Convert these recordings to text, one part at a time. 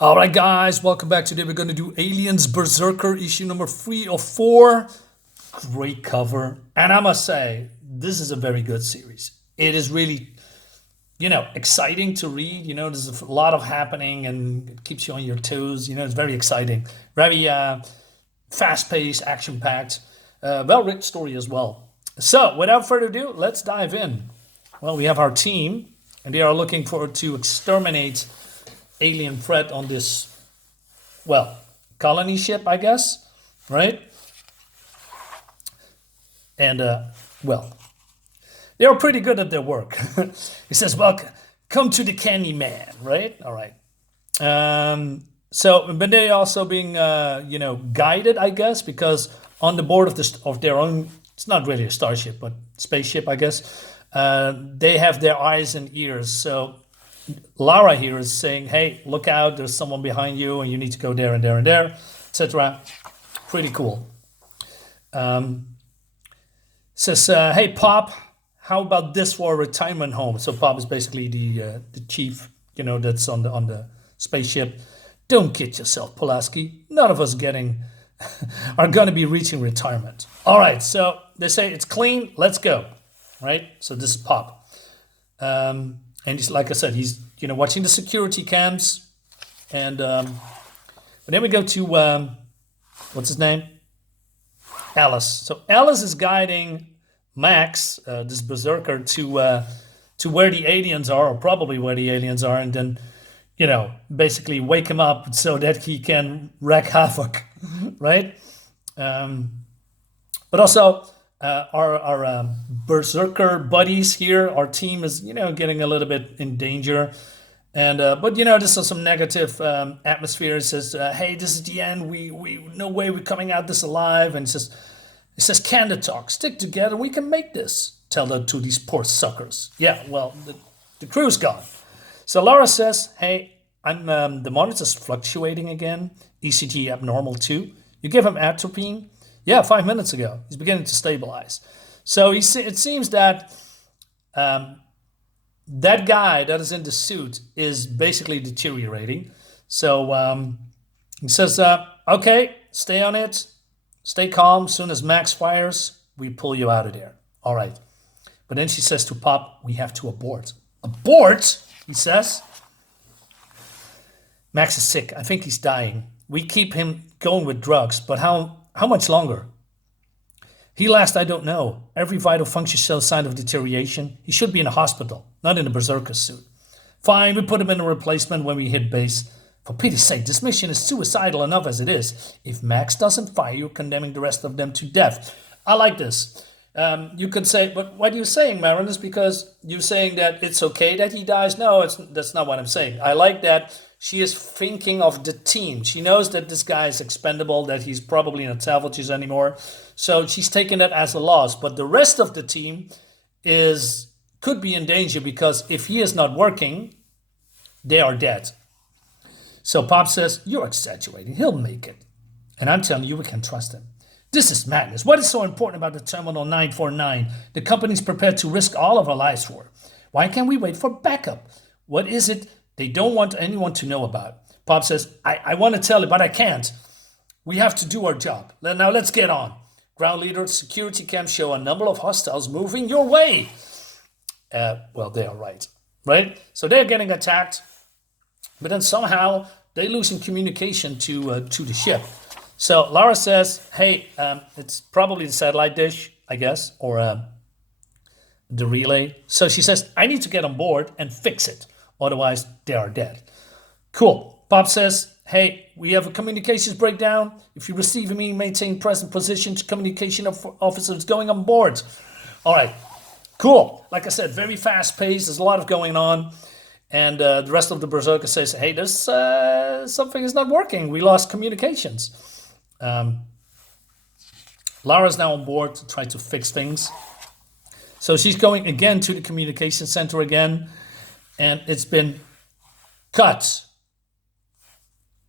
All right, guys, welcome back. Today we're going to do Aliens Berserker issue number 3 of 4. Great cover. And I must say, this is a very good series. It is really, exciting to read. There's a lot of happening and it keeps you on your toes. It's very exciting. Very fast-paced, action-packed, well-written story as well. So, without further ado, let's dive in. Well, we have our team, and they are looking to exterminate alien threat on this, colony ship, I guess, right? And, they are pretty good at their work. He says, well, come to the Candy Man, right? All right. But they also being, guided, I guess, because on the board of their own, it's not really a starship, but spaceship, I guess, they have their eyes and ears. So Lara here is saying, hey, look out, there's someone behind you and you need to go there and there and there, etc. Pretty cool. Says, hey, Pop, how about this for a retirement home? So Pop is basically the chief, that's on the spaceship. Don't kid yourself, Pulaski. None of us are going to be reaching retirement. All right, so they say it's clean, let's go, right? So this is Pop. And he's, like I said, he's watching the security cams, and but then we go to what's his name? Alice. So Alice is guiding Max, this berserker, to where the aliens are, or probably where the aliens are, and then basically wake him up so that he can wreak havoc, right? But also. Our berserker buddies here, our team is getting a little bit in danger, and but this is some negative atmosphere. It says, "Hey, this is the end. We no way we're coming out this alive." And it says, "Candid talk. Stick together. We can make this." Tell that to these poor suckers. Yeah, well, the crew's gone. So Laura says, "Hey, I'm the monitor's fluctuating again. ECG abnormal too. You give him atropine." Yeah, 5 minutes ago. He's beginning to stabilize. So it seems that that guy that is in the suit is basically deteriorating. So he says, okay, stay on it. Stay calm. As soon as Max fires, we pull you out of there. All right. But then she says to Pop, we have to abort. Abort? He says. Max is sick. I think he's dying. We keep him going with drugs, but how much longer? He lasts, I don't know. Every vital function shows sign of deterioration. He should be in a hospital, not in a berserker suit. Fine, we put him in a replacement when we hit base. For Peter's sake, this mission is suicidal enough as it is. If Max doesn't fire, you're condemning the rest of them to death. I like this. You could say, but what are you saying, Marin? Is because you're saying that it's okay that he dies? No, that's not what I'm saying. I like that she is thinking of the team. She knows that this guy is expendable, that he's probably not salvages anymore. So she's taking that as a loss. But the rest of the team could be in danger because if he is not working, they are dead. So Pop says, you're exaggerating. He'll make it. And I'm telling you, we can trust him. This is madness. What is so important about the Terminal 949? The company's prepared to risk all of our lives for. Why can't we wait for backup? What is it they don't want anyone to know about? Pop says, I want to tell you, but I can't. We have to do our job. Now let's get on. Ground leader, security cams show a number of hostiles moving your way. Well, they are right? So they're getting attacked, but then somehow they losing communication to the ship. So Lara says, hey, it's probably the satellite dish, I guess, or the relay. So she says, I need to get on board and fix it. Otherwise, they are dead. Cool. Pop says, hey, we have a communications breakdown. If you receive me, maintain present position. Communication officers going on board. All right. Cool. Like I said, very fast paced. There's a lot of going on. And the rest of the Berserker says, hey, there's something is not working. We lost communications. Lara's now on board to try to fix things. So she's going again to the communication center again. And it's been cut.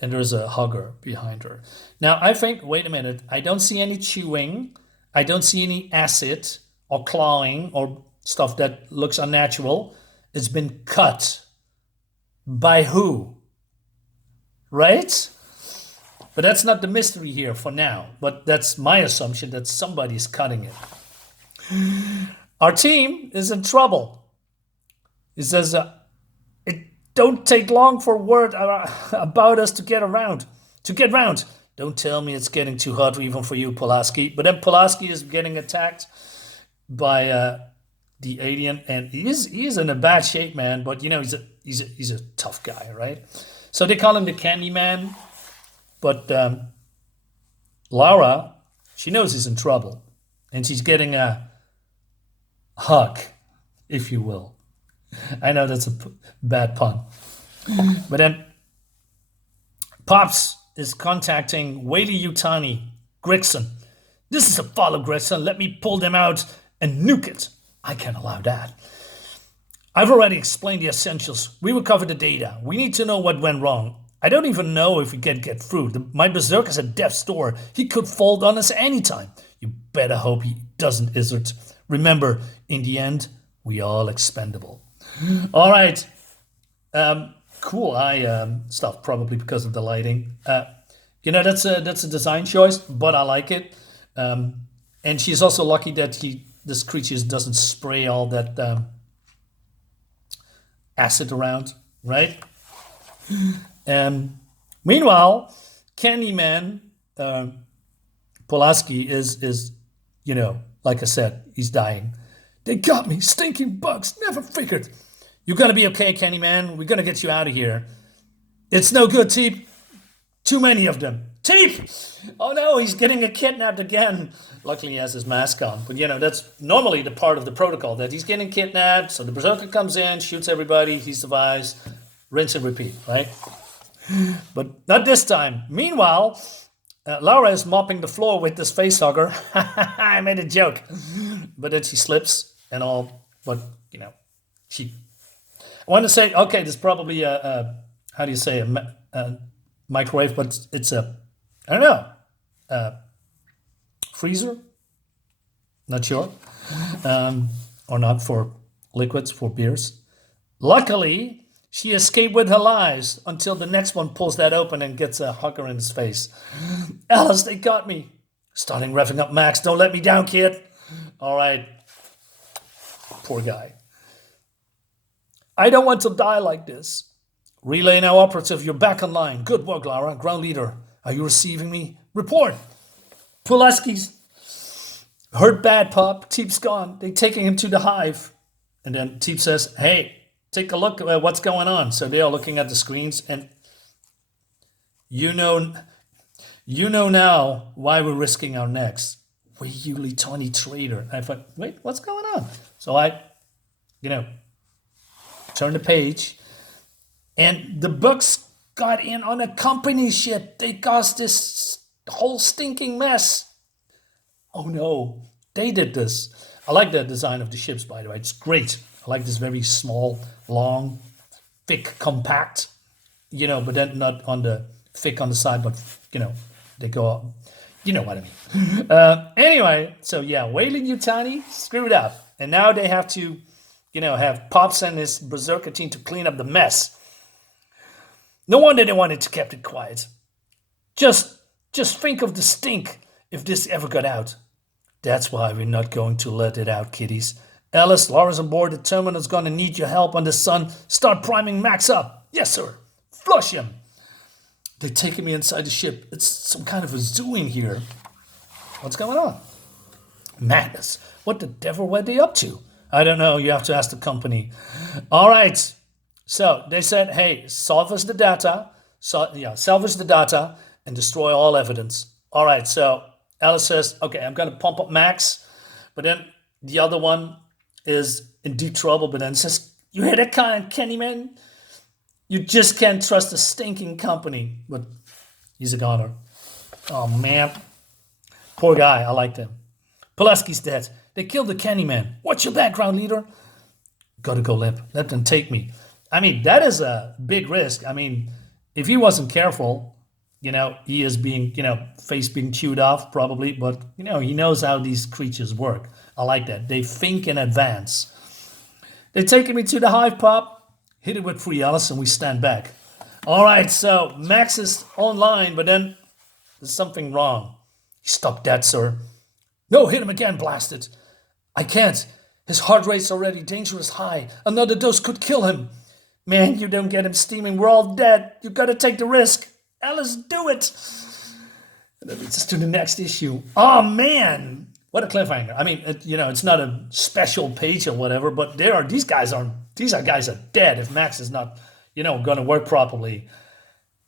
And there's a hugger behind her. Now, I think, wait a minute. I don't see any chewing. I don't see any acid or clawing or stuff that looks unnatural. It's been cut. By who? right? But that's not the mystery here for now. But that's my assumption that somebody's cutting it. Our team is in trouble. He says, it don't take long for word about us to get around. To get round. Don't tell me it's getting too hot even for you, Pulaski. But then Pulaski is getting attacked by the alien, and he's in a bad shape, man. But you know, he's a tough guy, right? So they call him the Candyman. But Laura, she knows he's in trouble, and she's getting a hug, if you will. I know that's a bad pun. But then Pops is contacting Weyland-Yutani, Gregson. This is a follow, Gregson. Let me pull them out and nuke it. I can't allow that. I've already explained the essentials. We recovered the data. We need to know what went wrong. I don't even know if we can get through. My Berserker's at death's door. He could fold on us anytime. You better hope he doesn't, Izzard. Remember, in the end, we all expendable. All right. Cool eye stuff, probably because of the lighting. You know, that's a design choice, but I like it. And she's also lucky that this creature doesn't spray all that acid around, right? Meanwhile, Candyman Pulaski is, you know, like I said, he's dying. They got me, stinking bugs, never figured. You're gonna be okay, Candyman. We're gonna get you out of here. It's no good, Teep. Too many of them. Teep! Oh no, he's getting kidnapped again. Luckily he has his mask on. But you know, that's normally the part of the protocol, that he's getting kidnapped, so the Berserker comes in, shoots everybody, he survives, rinse and repeat, right? But not this time. Meanwhile, Laura is mopping the floor with this facehugger. I made a joke. But then she slips and all. But, you know, I want to say, okay, there's probably how do you say, a microwave, but it's I don't know, freezer? Not sure. Or not for liquids, for beers. Luckily, she escaped with her lives until the next one pulls that open and gets a hugger in his face. Alice, they got me. Starting revving up Max. Don't let me down, kid. All right. Poor guy. I don't want to die like this. Relay now, operative. You're back online. Good work, Lara. Ground leader. Are you receiving me? Report. Pulaski's hurt bad, pup. Teep's gone. They're taking him to the hive. And then Teep says, hey, take a look at what's going on. So they are looking at the screens, and you know now why we're risking our necks. Weyland-Yutani traitor. I thought, wait, what's going on? So I, you know, turned the page, and the Bucks got in on a company ship. They caused this whole stinking mess. Oh no, they did this. I like the design of the ships, by the way. It's great. I like this very small, long, thick, compact, you know, but then not on the thick on the side, but, you know, they go up. You know what I mean. Anyway, so yeah, Weyland-Yutani screwed up. And now they have to, you know, have Pops and his Berserker team to clean up the mess. No wonder they wanted to keep it quiet. Just think of the stink if this ever got out. That's why we're not going to let it out, kiddies. Alice, Laura's on board. The Terminal's gonna need your help on the sun. Start priming Max up. Yes, sir. Flush him. They're taking me inside the ship. It's some kind of a zoo in here. What's going on? Madness. What the devil were they up to? I don't know. You have to ask the company. All right. So they said, hey, salvage the data. Salvage the data and destroy all evidence. All right. So Alice says, okay, I'm going to pump up Max. But then the other one is in deep trouble, but then says, you hear that kind of Candyman? You just can't trust a stinking company. But he's a goner. Oh, man. Poor guy. I liked him. Pulaski's dead. They killed the Candyman. What's your background, leader? Gotta go limp. Let them take me. I mean, that is a big risk. I mean, if he wasn't careful, you know, he is being, you know, face being chewed off probably. But, you know, he knows how these creatures work. I like that. They think in advance. They're taking me to the hive, Pop. Hit it with 3 Alice and we stand back. All right, so Max is online, but then there's something wrong. Stop that, sir. No, hit him again, blasted. I can't. His heart rate's already dangerous high. Another dose could kill him. Man, you don't get him steaming. We're all dead. You gotta take the risk. Alice, do it. And that leads us to the next issue. Oh, man. What a cliffhanger. I mean, it's not a special page or whatever, but these guys are dead if Max is not, going to work properly.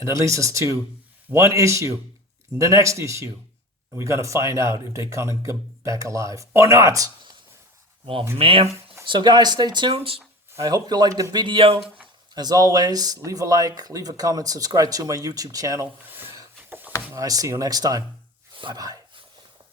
And that leads us to one issue, the next issue. And we're going to find out if they come and get back alive or not. Oh, man. So, guys, stay tuned. I hope you liked the video. As always, leave a like, leave a comment, subscribe to my YouTube channel. I see you next time. Bye-bye.